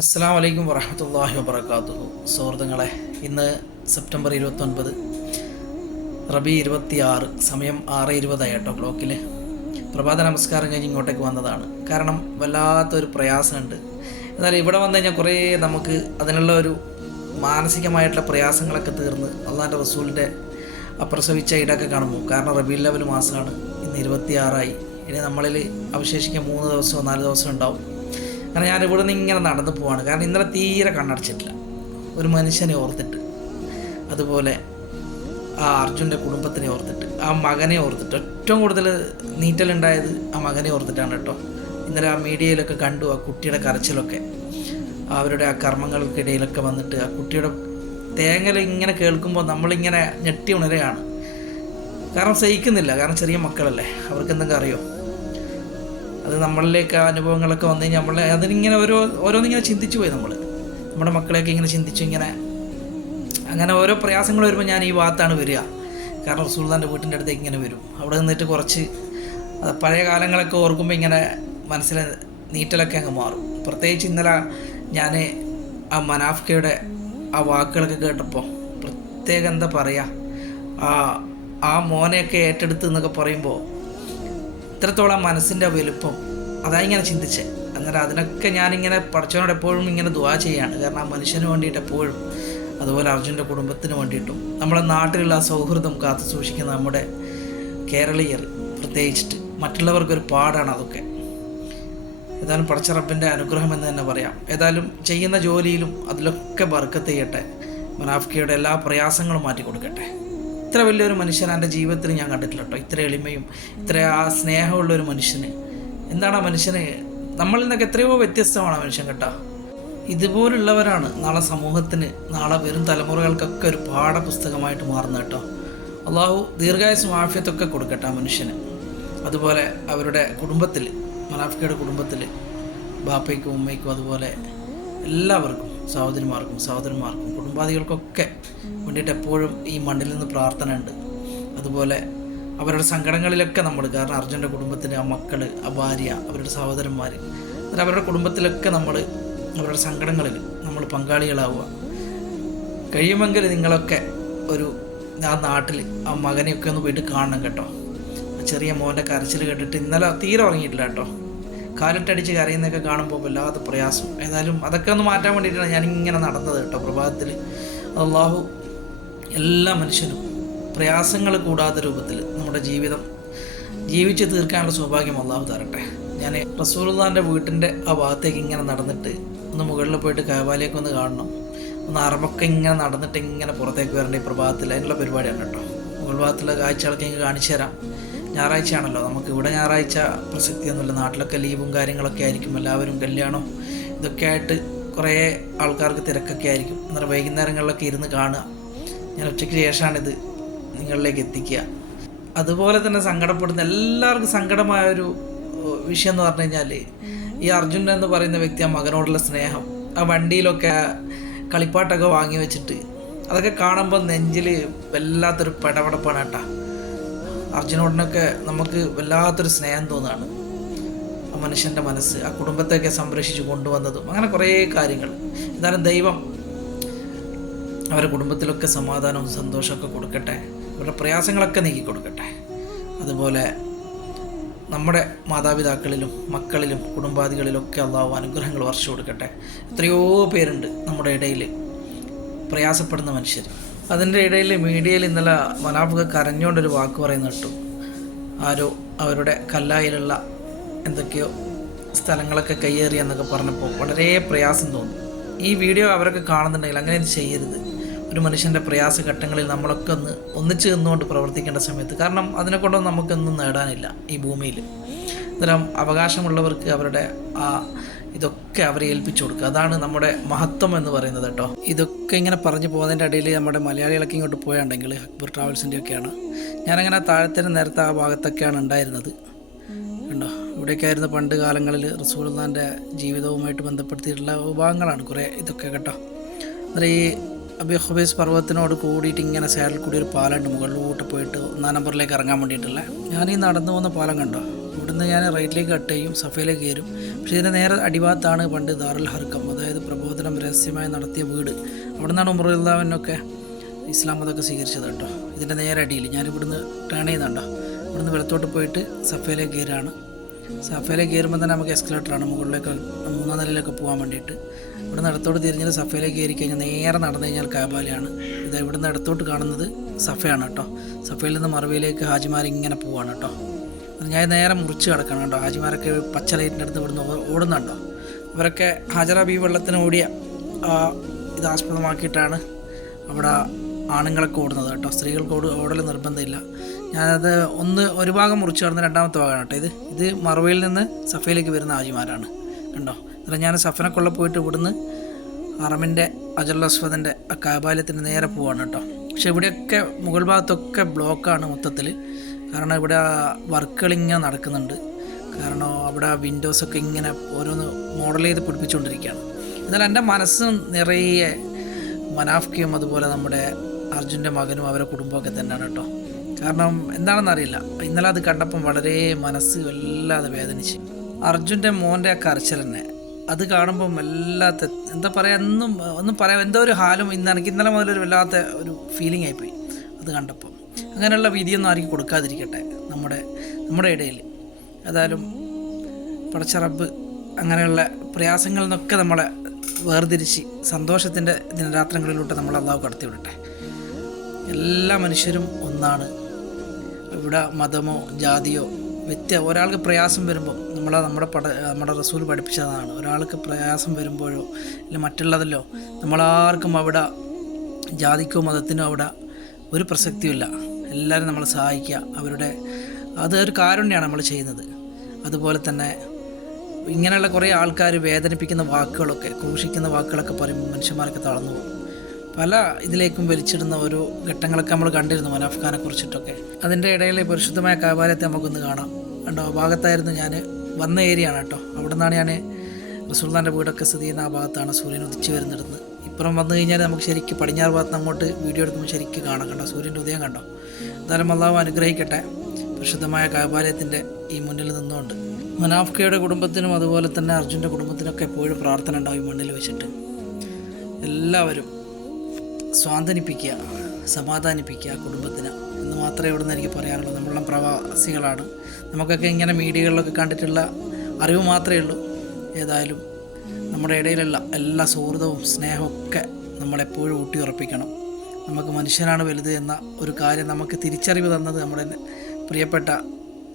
അസ്സാം വലൈക്കും വറഹമത്തല്ലാഹി വബർക്കാത്തു സുഹൃത്തുക്കളെ ഇന്ന് സെപ്റ്റംബർ ഇരുപത്തൊൻപത് റബി ഇരുപത്തി ആറ് സമയം ആറ് ഇരുപതായി കേട്ടോ ക്ലോക്കിൽ പ്രഭാത നമസ്കാരം കഴിഞ്ഞ് ഇങ്ങോട്ടേക്ക് വന്നതാണ്. കാരണം വല്ലാത്തൊരു പ്രയാസമുണ്ട്. എന്നാൽ ഇവിടെ വന്നു കഴിഞ്ഞാൽ കുറേ നമുക്ക് അതിനുള്ള ഒരു മാനസികമായിട്ടുള്ള പ്രയാസങ്ങളൊക്കെ തീർന്ന് അള്ളാന്റെ റസൂലിന്റെ അപ്രസവിച്ച ഇടൊക്കെ കാണുമ്പോൾ കാരണം റബി ലെവൽ മാസമാണ് ഇന്ന് ഇരുപത്തിയാറായി. ഇനി നമ്മളിൽ അവശേഷിക്കാൻ മൂന്ന് ദിവസമോ നാല് ദിവസമോ ഉണ്ടാവും. കാരണം ഞാൻ ഇവിടെ നിന്ന് ഇങ്ങനെ നടന്നു പോവാണ്. കാരണം ഇന്നലെ തീരെ കണ്ണടച്ചിട്ടില്ല. ഒരു മനുഷ്യനെ ഓർത്തിട്ട്. അതുപോലെ ആ അർജുന്റെ കുടുംബത്തിനെ ഓർത്തിട്ട് ആ മകനെ ഓർത്തിട്ട്. ഏറ്റവും കൂടുതൽ നീറ്റലുണ്ടായത് ആ മകനെ ഓർത്തിട്ടാണ് കേട്ടോ. ഇന്നലെ ആ മീഡിയയിലൊക്കെ കണ്ടു ആ കുട്ടിയുടെ കരച്ചിലൊക്കെ. അവരുടെ ആ കർമ്മങ്ങൾക്കിടയിലൊക്കെ വന്നിട്ട് ആ കുട്ടിയുടെ തേങ്ങൽ ഇങ്ങനെ കേൾക്കുമ്പോൾ നമ്മളിങ്ങനെ ഞെട്ടി ഉണരുകയാണ്. കാരണം സഹിക്കുന്നില്ല. കാരണം ചെറിയ മക്കളല്ലേ. അവർക്ക് എന്തെങ്കിലും അറിയോ? അത് നമ്മളിലേക്ക് ആ അനുഭവങ്ങളൊക്കെ വന്നു കഴിഞ്ഞാൽ നമ്മൾ അതിനിങ്ങനെ ഓരോ ഓരോന്നിങ്ങനെ ചിന്തിച്ചു പോയി നമ്മൾ നമ്മുടെ മക്കളെയൊക്കെ ഇങ്ങനെ ചിന്തിച്ചു ഇങ്ങനെ അങ്ങനെ ഓരോ പ്രയാസങ്ങൾ വരുമ്പോൾ ഞാൻ ഈ ഭാഗത്താണ് വരിക. കാരണം റസൂൽദാന്റെ വീട്ടിന്റെ അടുത്തേക്ക് ഇങ്ങനെ വരും. അവിടെ നിന്നിട്ട് കുറച്ച് പഴയ കാലങ്ങളൊക്കെ ഓർക്കുമ്പോൾ ഇങ്ങനെ മനസ്സിൽ നീറ്റലൊക്കെ അങ്ങ് മാറും. പ്രത്യേകിച്ച് ഇന്നലെ ഞാൻ ആ മനാഫ്കയുടെ ആ വാക്കുകളൊക്കെ കേട്ടപ്പോൾ പ്രത്യേകം എന്താ പറയുക ആ ആ മോനെയൊക്കെ ഏറ്റെടുത്ത് എന്നൊക്കെ പറയുമ്പോൾ ഇത്രത്തോളം മനസ്സിന്റെ വലുപ്പം? അതാ ഇങ്ങനെ ചിന്തിച്ചേ. അന്നേരം അതിനൊക്കെ ഞാനിങ്ങനെ പഠിച്ചവനോട് എപ്പോഴും ഇങ്ങനെ ദുവാ ചെയ്യാണ്. കാരണം ആ മനുഷ്യന് വേണ്ടിയിട്ട് എപ്പോഴും അതുപോലെ അർജുന്റെ കുടുംബത്തിന് വേണ്ടിയിട്ടും നമ്മുടെ നാട്ടിലുള്ള സൗഹൃദം കാത്തു സൂക്ഷിക്കുന്ന നമ്മുടെ കേരളീയർ പ്രത്യേകിച്ചിട്ട് മറ്റുള്ളവർക്കൊരു പാടാണ് അതൊക്കെ. ഏതായാലും പടച്ചറപ്പിന്റെ അനുഗ്രഹം എന്ന് തന്നെ പറയാം. ഏതായാലും ചെയ്യുന്ന ജോലിയിലും അതിലൊക്കെ ബർക്കത്ത് ചെയ്യട്ടെ. മനാഫ്കയുടെ എല്ലാ പ്രയാസങ്ങളും മാറ്റി കൊടുക്കട്ടെ ഇത്ര വലിയൊരു മനുഷ്യൻ എന്റെ ജീവിതത്തിൽ ഞാൻ കണ്ടിട്ടില്ല കേട്ടോ. ഇത്ര എളിമയും ഇത്ര ആ സ്നേഹമുള്ള ഒരു മനുഷ്യന്. എന്താണ് ആ മനുഷ്യന്? നമ്മളിൽ നിന്നൊക്കെ എത്രയോ വ്യത്യസ്തമാണ് മനുഷ്യൻ കേട്ടോ. ഇതുപോലുള്ളവരാണ് നാളെ സമൂഹത്തിന് നാളെ വരും തലമുറകൾക്കൊക്കെ ഒരു പാഠപുസ്തകമായിട്ട് മാറുന്നത് കേട്ടോ. അള്ളാഹു ദീർഘായുസും ആഫ്യത്തൊക്കെ കൊടുക്കട്ടെ ആ മനുഷ്യന്. അതുപോലെ അവരുടെ കുടുംബത്തിൽ മനാഫിക്കയുടെ കുടുംബത്തിൽ ബാപ്പയ്ക്കും ഉമ്മയ്ക്കും അതുപോലെ എല്ലാവർക്കും. സഹോദരിമാർക്കും സഹോദരന്മാർക്കും കുടുംബാദികൾക്കൊക്കെ വേണ്ടിയിട്ട് എപ്പോഴും ഈ മണ്ണിൽ നിന്ന് പ്രാർത്ഥന ഉണ്ട്. അതുപോലെ അവരുടെ സങ്കടങ്ങളിലൊക്കെ നമ്മൾ കാരണം അർജുന്റെ കുടുംബത്തിന് ആ മക്കൾ ആ ഭാര്യ അവരുടെ സഹോദരന്മാർ എന്നിട്ട് അവരുടെ കുടുംബത്തിലൊക്കെ നമ്മൾ അവരുടെ സങ്കടങ്ങളിൽ നമ്മൾ പങ്കാളികളാവുക. കഴിയുമെങ്കിൽ നിങ്ങളൊക്കെ ഒരു ആ നാട്ടിൽ ആ മകനെയൊക്കെ ഒന്ന് പോയിട്ട് കാണണം കേട്ടോ. ചെറിയ മോന്റെ കരച്ചിൽ കേട്ടിട്ട് ഇന്നലെ തീരെ ഉറങ്ങിയിട്ടില്ല കേട്ടോ. കാലിട്ടടിച്ച് കരയുന്നൊക്കെ കാണുമ്പോൾ വല്ലാത്ത പ്രയാസം. ഏതായാലും അതൊക്കെ ഒന്ന് മാറ്റാൻ വേണ്ടിയിട്ടാണ് ഞാനിങ്ങനെ നടന്നത് കേട്ടോ പ്രഭാതത്തിൽ. അള്ളാഹു എല്ലാ മനുഷ്യനും പ്രയാസങ്ങൾ കൂടാത്ത രൂപത്തിൽ നമ്മുടെ ജീവിതം ജീവിച്ച് തീർക്കാനുള്ള സൗഭാഗ്യം അള്ളാഹു തരട്ടെ. ഞാൻ റസൂൽദാന്റെ വീട്ടിന്റെ ആ ഭാഗത്തേക്ക് ഇങ്ങനെ നടന്നിട്ട് ഒന്ന് മുകളിൽ പോയിട്ട് കാവാലിയൊക്കെ ഒന്ന് കാണണം. ഒന്ന് അറബൊക്കെ ഇങ്ങനെ നടന്നിട്ട് ഇങ്ങനെ പുറത്തേക്ക് വരേണ്ട ഈ പ്രഭാതത്തിൽ. അതിനുള്ള പരിപാടിയാണ് കേട്ടോ. മുകൾ ഭാഗത്തുള്ള കാഴ്ചകളൊക്കെ ഇങ്ങനെ കാണിച്ചു തരാം. ഞായറാഴ്ചയാണല്ലോ. നമുക്ക് ഇവിടെ ഞായറാഴ്ച പ്രസക്തിയൊന്നുമില്ല നാട്ടിലൊക്കെ ലീവും കാര്യങ്ങളൊക്കെ ആയിരിക്കും. എല്ലാവരും കല്യാണം ഇതൊക്കെ ആയിട്ട് കുറേ ആൾക്കാർക്ക് തിരക്കൊക്കെ ആയിരിക്കും. എന്നാൽ വൈകുന്നേരങ്ങളിലൊക്കെ ഇരുന്ന് കാണുക. ഞാൻ ഉച്ചയ്ക്ക് ശേഷമാണിത് നിങ്ങളിലേക്ക് എത്തിക്കുക. അതുപോലെ തന്നെ സങ്കടപ്പെടുന്ന എല്ലാവർക്കും സങ്കടമായൊരു വിഷയം എന്ന് പറഞ്ഞു കഴിഞ്ഞാൽ ഈ അർജുൻ എന്ന് പറയുന്ന വ്യക്തി ആ മകനോടുള്ള സ്നേഹം ആ വണ്ടിയിലൊക്കെ കളിപ്പാട്ടൊക്കെ വാങ്ങി വെച്ചിട്ട് അതൊക്കെ കാണുമ്പോൾ നെഞ്ചിൽ വല്ലാത്തൊരു പടപടപ്പാണ് കേട്ടാ. അർജുനോടിനൊക്കെ നമുക്ക് വല്ലാത്തൊരു സ്നേഹം തോന്നുകയാണ് ആ മനുഷ്യന്റെ മനസ്സ് ആ കുടുംബത്തെയൊക്കെ സംരക്ഷിച്ച് കൊണ്ടുവന്നതും അങ്ങനെ കുറേ കാര്യങ്ങൾ. എന്നാലും ദൈവം അവരുടെ കുടുംബത്തിലൊക്കെ സമാധാനവും സന്തോഷമൊക്കെ കൊടുക്കട്ടെ. അവരുടെ പ്രയാസങ്ങളൊക്കെ നീക്കി കൊടുക്കട്ടെ. അതുപോലെ നമ്മുടെ മാതാപിതാക്കളിലും മക്കളിലും കുടുംബാദികളിലൊക്കെ അള്ളാഹു അനുഗ്രഹങ്ങൾ വർഷം കൊടുക്കട്ടെ. എത്രയോ പേരുണ്ട് നമ്മുടെ ഇടയിൽ പ്രയാസപ്പെടുന്ന മനുഷ്യർ അതിന്റെ ഇടയിൽ മീഡിയയിൽ ഇന്നലെ മനാഫുക കരഞ്ഞുകൊണ്ടൊരു വാക്ക് പറയുന്ന കേട്ടു. ആരോ അവരുടെ കല്ലായിലുള്ള എന്തൊക്കെയോ സ്ഥലങ്ങളൊക്കെ കയ്യേറി എന്നൊക്കെ പറഞ്ഞപ്പോൾ വളരെ പ്രയാസം തോന്നി. ഈ വീഡിയോ അവരൊക്കെ കാണുന്നുണ്ടെങ്കിൽ അങ്ങനെ ചെയ്യരുത്. ഒരു മനുഷ്യന്റെ പ്രയാസ ഘട്ടങ്ങളിൽ നമ്മളൊക്കെ ഒന്ന് ഒന്നിച്ച് നിന്നുകൊണ്ട് പ്രവർത്തിക്കേണ്ട സമയത്ത്. കാരണം അതിനെക്കൊണ്ടൊന്നും നമുക്കൊന്നും നേടാനില്ല ഈ ഭൂമിയിൽ. ഇത്തരം അവകാശമുള്ളവർക്ക് അവരുടെ ആ ഇതൊക്കെ അവരെ ഏൽപ്പിച്ചു കൊടുക്കുക. അതാണ് നമ്മുടെ മഹത്വം എന്ന് പറയുന്നത് കേട്ടോ. ഇതൊക്കെ ഇങ്ങനെ പറഞ്ഞു പോകുന്നതിന്റെ ഇടയിൽ നമ്മുടെ മലയാളികളൊക്കെ ഇങ്ങോട്ട് പോയാണെങ്കിൽ അക്ബർ ട്രാവൽസിന്റെ ഒക്കെയാണ്. ഞാനങ്ങനെ താഴത്തിന് നേരത്തെ ആ ഭാഗത്തൊക്കെയാണ് ഉണ്ടായിരുന്നത്. ഉണ്ടോ ഇവിടെയൊക്കെ ആയിരുന്നു പണ്ട് കാലങ്ങളിൽ റസൂൽഖാന്റെ ജീവിതവുമായിട്ട് ബന്ധപ്പെടുത്തിയിട്ടുള്ള വിഭാഗങ്ങളാണ് കുറേ ഇതൊക്കെ കേട്ടോ. അന്നേരം ഈ അബി ഹുബൈസ് പർവതത്തിനോട് കൂടിയിട്ട് ഇങ്ങനെ സൈഡിൽ കൂടി ഒരു പാലമുണ്ട് മുകളിലോട്ട് പോയിട്ട് ഒന്നാം നമ്പറിലേക്ക് ഇറങ്ങാൻ വേണ്ടിയിട്ടുള്ള ഞാൻ ഈ നടന്നു പോകുന്ന പാലം കണ്ടോ? ഇവിടുന്ന് ഞാൻ റൈറ്റിലേക്ക് കട്ട് ചെയ്യും സഫയിലേക്ക് കയറും. പക്ഷേ ഇതിന്റെ നേരെ അടിഭാഗത്താണ് പണ്ട് ദാറുൽ ഹർക്കം അതായത് പ്രബോധനം രഹസ്യമായി നടത്തിയ വീട്. അവിടെ നിന്നാണ് ഉമറുല്ലാവിനൊക്കെ ഇസ്ലാം മതമൊക്കെ സ്വീകരിച്ചത് കേട്ടോ. ഇതിന്റെ നേരെ അടിയിൽ ഞാൻ ഇവിടുന്ന് ടേൺ ചെയ്യുന്നുണ്ടോ ഇവിടുന്ന് വലത്തോട്ട് പോയിട്ട് സഫയിലേക്ക് കയറാണ് സഫയിലേക്ക് കയറുമ്പോൾ തന്നെ നമുക്ക് എസ്കലേറ്ററാണ് മുകളിലേക്ക് മൂന്നാം നിലയിലൊക്കെ പോകാൻ വേണ്ടിയിട്ട്. ഇവിടുന്ന് ഇടത്തോട്ട് തിരിഞ്ഞാൽ സഫയിലേക്ക് കയറി കഴിഞ്ഞാൽ നേരെ നടന്നു കഴിഞ്ഞാൽ കാബാലയാണ്. ഇത് ഇവിടുന്ന് ഇടത്തോട്ട് കാണുന്നത് സഫയാണ് കേട്ടോ. സഫയിൽ നിന്ന് മറവിയിലേക്ക് ഹാജിമാർ ഇങ്ങനെ പോവാണ് കേട്ടോ. ഞാൻ നേരെ മുറിച്ച് കിടക്കണം കേട്ടോ ഹാജിമാരൊക്കെ പച്ച ലൈറ്റിന്റെ അടുത്ത് ഇവിടുന്ന് ഓടുന്നുണ്ടോ? അവരൊക്കെ ഹാജറ ബി വെള്ളത്തിന് ഓടിയ ഇത് ആസ്പദമാക്കിയിട്ടാണ് അവിടെ ആണുങ്ങളൊക്കെ ഓടുന്നത് കേട്ടോ. സ്ത്രീകൾക്ക് ഓട് ഓടൽ നിർബന്ധമില്ല. ഞാനത് ഒന്ന് ഒരു ഭാഗം മുറിച്ച് കടന്ന് രണ്ടാമത്തെ ഭാഗമാണ് കേട്ടോ ഇത്. ഇത് മറവയിൽ നിന്ന് സഫയിലേക്ക് വരുന്ന ഹാജിമാരാണ് കണ്ടോ? അല്ല ഞാൻ സഫനക്കുള്ള പോയിട്ട് ഇവിടുന്ന് അറമിന്റെ ആ കാബാലയത്തിന് നേരെ പോവാണ് കേട്ടോ. പക്ഷെ ഇവിടെയൊക്കെ മുകൾ ഭാഗത്തൊക്കെ ബ്ലോക്കാണ് മൊത്തത്തിൽ കാരണം ഇവിടെ വർക്കുകൾ ഇങ്ങനെ നടക്കുന്നുണ്ട്. കാരണം അവിടെ വിൻഡോസൊക്കെ ഇങ്ങനെ ഓരോന്ന് മോഡൽ ചെയ്ത് പിടിപ്പിച്ചുകൊണ്ടിരിക്കുകയാണ്. എന്നാൽ എന്റെ മനസ്സ് നിറയെ മനാഫ്കയും അതുപോലെ നമ്മുടെ അർജുന്റെ മകനും അവരുടെ കുടുംബമൊക്കെ തന്നെയാണ് കേട്ടോ. കാരണം എന്താണെന്നറിയില്ല ഇന്നലെ അത് കണ്ടപ്പം വളരെ മനസ്സ് വല്ലാതെ വേദനിച്ച്. അർജുന്റെ മോന്റെ ആ കരച്ചിൽ തന്നെ. അത് കാണുമ്പം വല്ലാത്ത എന്താ പറയുക എന്നും ഒന്നും പറയാം എന്തോ ഒരു ഹാലും ഇന്ന് എനിക്ക് ഇന്നലെ മുതൽ ഒരു വല്ലാത്ത ഒരു ഫീലിംഗ് ആയിപ്പോയി അത് കണ്ടപ്പം. അങ്ങനെയുള്ള വിധിയൊന്നും ആർക്കും കൊടുക്കാതിരിക്കട്ടെ നമ്മുടെ നമ്മുടെ ഇടയിൽ. ഏതായാലും പടച്ച റബ്ബ് അങ്ങനെയുള്ള പ്രയാസങ്ങളിൽ നിന്നൊക്കെ നമ്മളെ വേർതിരിച്ച് സന്തോഷത്തിന്റെ ദിനരാത്രങ്ങളിലൂടെ നമ്മൾ അള്ളാഹു കടത്തിവിടട്ടെ. എല്ലാ മനുഷ്യരും ഒന്നാണ്. ഇവിടെ മതമോ ജാതിയോ വ്യത്യ ഒരാൾക്ക് പ്രയാസം വരുമ്പോൾ നമ്മളെ നമ്മുടെ പട നമ്മുടെ റസൂൽ പഠിപ്പിച്ചതാണ്. ഒരാൾക്ക് പ്രയാസം വരുമ്പോഴോ ഇല്ല മറ്റുള്ളതല്ലോ നമ്മളാർക്കും അവിടെ ജാതിക്കോ മതത്തിനോ അവിടെ ഒരു പ്രസക്തിയുമില്ല. എല്ലാവരും നമ്മളെ സഹായിക്കുക. അവരുടെ അത് ഒരു കാരുണ്യമാണ് നമ്മൾ ചെയ്യുന്നത്. അതുപോലെ തന്നെ ഇങ്ങനെയുള്ള കുറേ ആൾക്കാർ വേദനിപ്പിക്കുന്ന വാക്കുകളൊക്കെ ക്രൂശിക്കുന്ന വാക്കുകളൊക്കെ പറയുമ്പോൾ മനുഷ്യന്മാരൊക്കെ തളർന്നു പോകും. പല ഇതിലേക്കും വലിച്ചിടുന്ന ഒരു ഘട്ടങ്ങളൊക്കെ നമ്മൾ കണ്ടിരുന്നു മനാഫ് ഖാനെ കുറിച്ചിട്ടൊക്കെ. അതിന്റെ ഇടയിൽ പരിശുദ്ധമായ കാബാലയത്തെ നമുക്കൊന്ന് കാണാം. കണ്ടോ ആ ഭാഗത്തായിരുന്നു ഞാൻ വന്ന ഏരിയ ആണ് കേട്ടോ. അവിടെ നിന്നാണ് ഞാൻ റസൂൽദാന്റെ വീടൊക്കെ സ്ഥിതി ചെയ്യുന്ന ആ ഭാഗത്താണ് സൂര്യൻ ഉദിച്ചു വരുന്നിടുന്നത്. ഇപ്പുറം വന്നു കഴിഞ്ഞാൽ നമുക്ക് ശരിക്കും പടിഞ്ഞാറ് ഭാഗത്ത് അങ്ങോട്ട് വീഡിയോ എടുക്കുമ്പോൾ ശരിക്കും കാണാം കണ്ടോ? സൂര്യന്റെ ഉദയം കണ്ടോ? എന്തായാലും അള്ളാഹു അനുഗ്രഹിക്കട്ടെ. പരിശുദ്ധമായ കാബാലയത്തിന്റെ ഈ മുന്നിൽ നിന്നുകൊണ്ട്. മനാഫ്കയുടെ കുടുംബത്തിനും അതുപോലെ തന്നെ അർജുന്റെ കുടുംബത്തിനൊക്കെ എപ്പോഴും പ്രാർത്ഥന ഉണ്ടാവും ഈ മണ്ണിൽ വെച്ചിട്ട്. എല്ലാവരും സ്വാന്തനിപ്പിക്കുക സമാധാനിപ്പിക്കുക കുടുംബത്തിന്. എന്ന് മാത്രമേ ഇവിടുന്ന് എനിക്ക് പറയാനുള്ളൂ. നമ്മളെല്ലാം പ്രവാസികളാണ്. നമുക്കൊക്കെ ഇങ്ങനെ മീഡിയകളിലൊക്കെ കണ്ടിട്ടുള്ള അറിവ് മാത്രമേ ഉള്ളൂ. ഏതായാലും നമ്മുടെ ഇടയിലുള്ള എല്ലാ സൗഹൃദവും സ്നേഹവും ഒക്കെ നമ്മളെപ്പോഴും ഊട്ടിയുറപ്പിക്കണം. നമുക്ക് മനുഷ്യനാണ് വലുത് എന്ന ഒരു കാര്യം നമുക്ക് തിരിച്ചറിവ് തന്നത് നമ്മുടെ പ്രിയപ്പെട്ട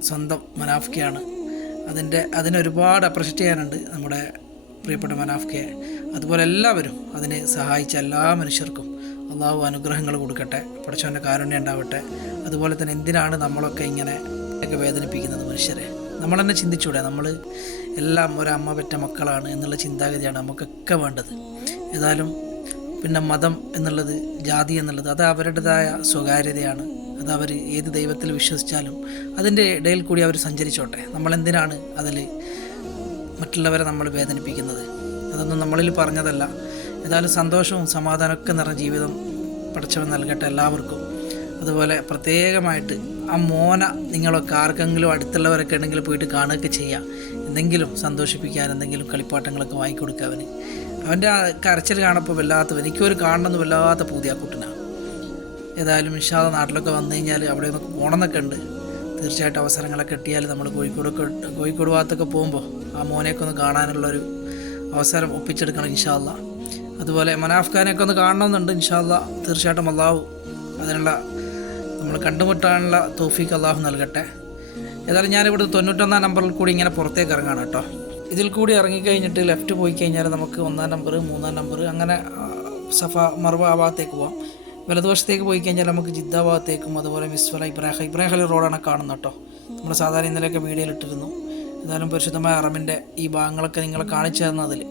സ്വന്തം മനാഫ്കയാണ്. അതിന്റെ അതിനൊരുപാട് അപ്രഷ്യറ്റ് ചെയ്യാനുണ്ട് നമ്മുടെ പ്രിയപ്പെട്ട മനാഫ്കയെ. അതുപോലെ എല്ലാവരും അതിനെ സഹായിച്ച എല്ലാ മനുഷ്യർക്കും അള്ളാഹു അനുഗ്രഹങ്ങൾ കൊടുക്കട്ടെ പഠിച്ചവന്റെ കാരുണ്യം ഉണ്ടാവട്ടെ. അതുപോലെ തന്നെ എന്തിനാണ് നമ്മളൊക്കെ ഇങ്ങനെ ഒക്കെ വേദനിപ്പിക്കുന്നത് മനുഷ്യരെ? നമ്മൾ തന്നെ ചിന്തിച്ചൂടെ നമ്മൾ എല്ലാം ഒരമ്മ പെറ്റ മക്കളാണ് എന്നുള്ള ചിന്താഗതിയാണ് നമുക്കൊക്കെ വേണ്ടത്. ഏതായാലും പിന്നെ മതം എന്നുള്ളത് ജാതി എന്നുള്ളത് അത് അവരുടേതായ സ്വകാര്യതയാണ്. അത് അവർ ഏത് ദൈവത്തിൽ വിശ്വസിച്ചാലും അതിന്റെ ഇടയിൽ കൂടി അവർ സഞ്ചരിച്ചോട്ടെ. നമ്മളെന്തിനാണ് അതിൽ മറ്റുള്ളവരെ നമ്മൾ വേദനിപ്പിക്കുന്നത്? അതൊന്നും നമ്മളിൽ പറഞ്ഞതല്ല. ഏതായാലും സന്തോഷവും സമാധാനമൊക്കെ നിറഞ്ഞ ജീവിതം പഠിച്ചവൻ നൽകട്ടെ എല്ലാവർക്കും. അതുപോലെ പ്രത്യേകമായിട്ട് ആ മോന നിങ്ങളൊക്കെ ആർക്കെങ്കിലും അടുത്തുള്ളവരൊക്കെ ഉണ്ടെങ്കിൽ പോയിട്ട് കാണുകയൊക്കെ ചെയ്യാം എന്തെങ്കിലും സന്തോഷിപ്പിക്കാൻ എന്തെങ്കിലും കളിപ്പാട്ടങ്ങളൊക്കെ വാങ്ങിക്കൊടുക്കുക അവന്. അവന്റെ ആ കരച്ചിൽ കാണപ്പോൾ വല്ലാത്ത എനിക്കൊരു കാണണമെന്ന് വല്ലാത്ത പൂതിയ കുട്ടനാണ് ഏതായാലും വിഷാദ നാട്ടിലൊക്കെ വന്നു കഴിഞ്ഞാൽ അവിടെ നിന്നൊക്കെ പോകണമെന്നൊക്കെ ഉണ്ട്. തീർച്ചയായിട്ടും അവസരങ്ങളൊക്കെ കിട്ടിയാൽ നമ്മൾ കോഴിക്കോടൊക്കെ കോഴിക്കോട് ഭാഗത്തൊക്കെ പോകുമ്പോൾ ആ മോനെയൊക്കെ ഒന്ന് കാണാനുള്ളൊരു അവസരം ഒപ്പിച്ചെടുക്കണം ഇൻഷാല്ല അതുപോലെ മനാഫ്ഖാനെയൊക്കെ ഒന്ന് കാണണമെന്നുണ്ട് ഇൻഷാല്ല തീർച്ചയായിട്ടും അള്ളാഹു അതിനുള്ള നമ്മൾ കണ്ടുമുട്ടാനുള്ള തോഫീക്ക് അള്ളാഹു നൽകട്ടെ. ഏതായാലും ഞാനിവിടെ തൊണ്ണൂറ്റൊന്നാം നമ്പറിൽ കൂടി ഇങ്ങനെ പുറത്തേക്ക് ഇറങ്ങാണ് കേട്ടോ. ഇതിൽ കൂടി ഇറങ്ങിക്കഴിഞ്ഞിട്ട് ലെഫ്റ്റ് പോയി കഴിഞ്ഞാൽ നമുക്ക് ഒന്നാം നമ്പർ മൂന്നാം നമ്പർ അങ്ങനെ സഫ മർവ ആ ഭാഗത്തേക്ക് പോവാം. വലതുവശത്തേക്ക് പോയി കഴിഞ്ഞാൽ നമുക്ക് ജിദ്ദ ഭാഗത്തേക്കും അതുപോലെ മിസ്വല ഇബ്രാഹിം ഇബ്രാഹിം അലി റോഡാണ് കാണുന്നത് കേട്ടോ. നമ്മൾ സാധാരണ ഇന്നലെയൊക്കെ വീഡിയോയിൽ ഇട്ടിരുന്നു. ഏതായാലും പരിശുദ്ധമായ അറബിന്റെ ഈ ഭാഗങ്ങളൊക്കെ നിങ്ങളെ കാണിച്ചു തന്നതിൽ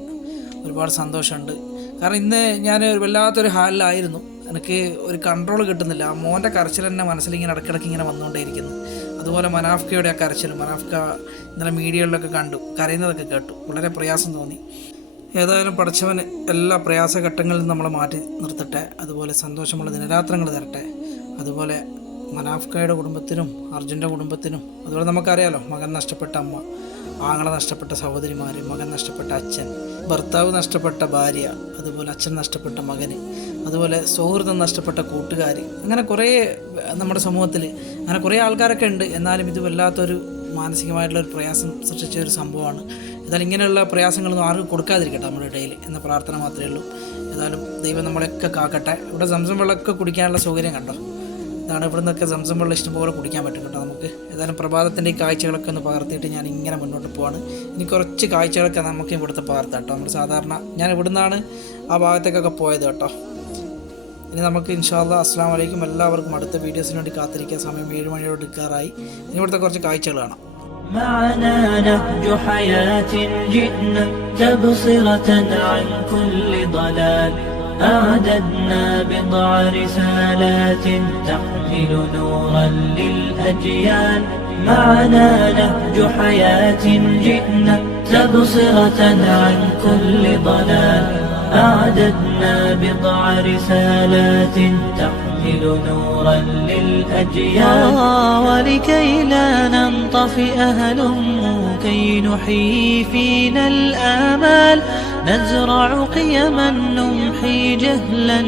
ഒരുപാട് സന്തോഷമുണ്ട്. കാരണം ഇന്ന് ഞാൻ വല്ലാത്തൊരു ഹാലിലായിരുന്നു എനിക്ക് ഒരു കൺട്രോൾ കിട്ടുന്നില്ല. ആ മോന്റെ കരച്ചിൽ തന്നെ മനസ്സിലിങ്ങനെ ഇടയ്ക്കിടയ്ക്ക് ഇങ്ങനെ വന്നുകൊണ്ടേയിരിക്കുന്നു. അതുപോലെ മനാഫ്കയുടെ ആ കരച്ചിൽ മനാഫ്ക ഇന്നലെ മീഡിയകളിലൊക്കെ കണ്ടു കരയുന്നതൊക്കെ കേട്ടു. വളരെ പ്രയാസം തോന്നി. ഏതായാലും പഠിച്ചവന് എല്ലാ പ്രയാസഘട്ടങ്ങളിൽ നിന്ന് നമ്മളെ മാറ്റി നിർത്തട്ടെ. അതുപോലെ സന്തോഷമുള്ള ദിനരാത്രങ്ങൾ തരട്ടെ. അതുപോലെ മനാഫ്കയുടെ കുടുംബത്തിനും അർജുന്റെ കുടുംബത്തിനും അതുപോലെ നമുക്കറിയാലോ മകൻ നഷ്ടപ്പെട്ട അമ്മ. ആങ്ങളെ നഷ്ടപ്പെട്ട സഹോദരിമാർ മകൻ നഷ്ടപ്പെട്ട അച്ഛൻ ഭർത്താവ് നഷ്ടപ്പെട്ട ഭാര്യ അതുപോലെ അച്ഛൻ നഷ്ടപ്പെട്ട മകന് അതുപോലെ സൗഹൃദം നഷ്ടപ്പെട്ട കൂട്ടുകാർ അങ്ങനെ കുറേ നമ്മുടെ സമൂഹത്തിൽ അങ്ങനെ കുറേ ആൾക്കാരൊക്കെ ഉണ്ട്. എന്നാലും ഇത് വല്ലാത്തൊരു മാനസികമായിട്ടുള്ള ഒരു പ്രയാസം സൃഷ്ടിച്ച ഒരു സംഭവമാണ്. ഏതായാലും ഇങ്ങനെയുള്ള പ്രയാസങ്ങളൊന്നും ആർക്കും കൊടുക്കാതിരിക്കട്ടെ നമ്മുടെ ഇടയിൽ എന്ന പ്രാർത്ഥന മാത്രമേ ഉള്ളൂ. ഏതായാലും ദൈവം നമ്മളെയൊക്കെ കാക്കട്ടെ. ഇവിടെ സംസം വെള്ളമൊക്കെ കുടിക്കാനുള്ള സൗകര്യം കണ്ടോ? ഇതാണ് ഇവിടെ നിന്നൊക്കെ സംസം വെള്ളം ഇഷ്ടംപോലെ കുടിക്കാൻ പറ്റും കേട്ടോ നമുക്ക് ഏതായാലും പ്രഭാതത്തിൻ്റെ ഈ കാഴ്ചകളൊക്കെ ഒന്ന് പകർത്തിയിട്ട് ഞാൻ ഇങ്ങനെ മുന്നോട്ട് പോവാണ് ഇനി കുറച്ച് കാഴ്ചകളൊക്കെ നമുക്ക് ഇവിടുത്തെ പകർത്താം കേട്ടോ നമ്മൾ സാധാരണ ഞാൻ ഇവിടുന്നാണ് ആ ഭാഗത്തേക്കൊക്കെ പോയത് കേട്ടോ ഇനി നമുക്ക് ഇൻഷാല്ല അസ്സാം വലൈക്കും എല്ലാവർക്കും അടുത്ത വീഡിയോസിന് വേണ്ടി കാത്തിരിക്കാൻ സമയം ഏഴ് മണിയോട് എടുക്കാറായി ഇനി ഇവിടുത്തെ കുറച്ച് കാഴ്ചകൾ കാണാം معنا نهج حياة جئنا تبصرة عن كل ضلال أعددنا بضع رسالات تحمل نورا للأجيال. معنا نهج حياة جئنا تبصرة عن كل ضلال. أعددنا بضع رسالات تحمل نورا للأجيال. ولكي لا ننطفئ هلموا كي نحيي فينا الآمال. نزرع قيما نمحي جهلا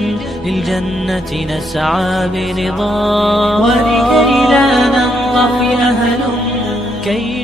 للجنة نسعى برضا. ولكي لا ننطفئ هلموا كي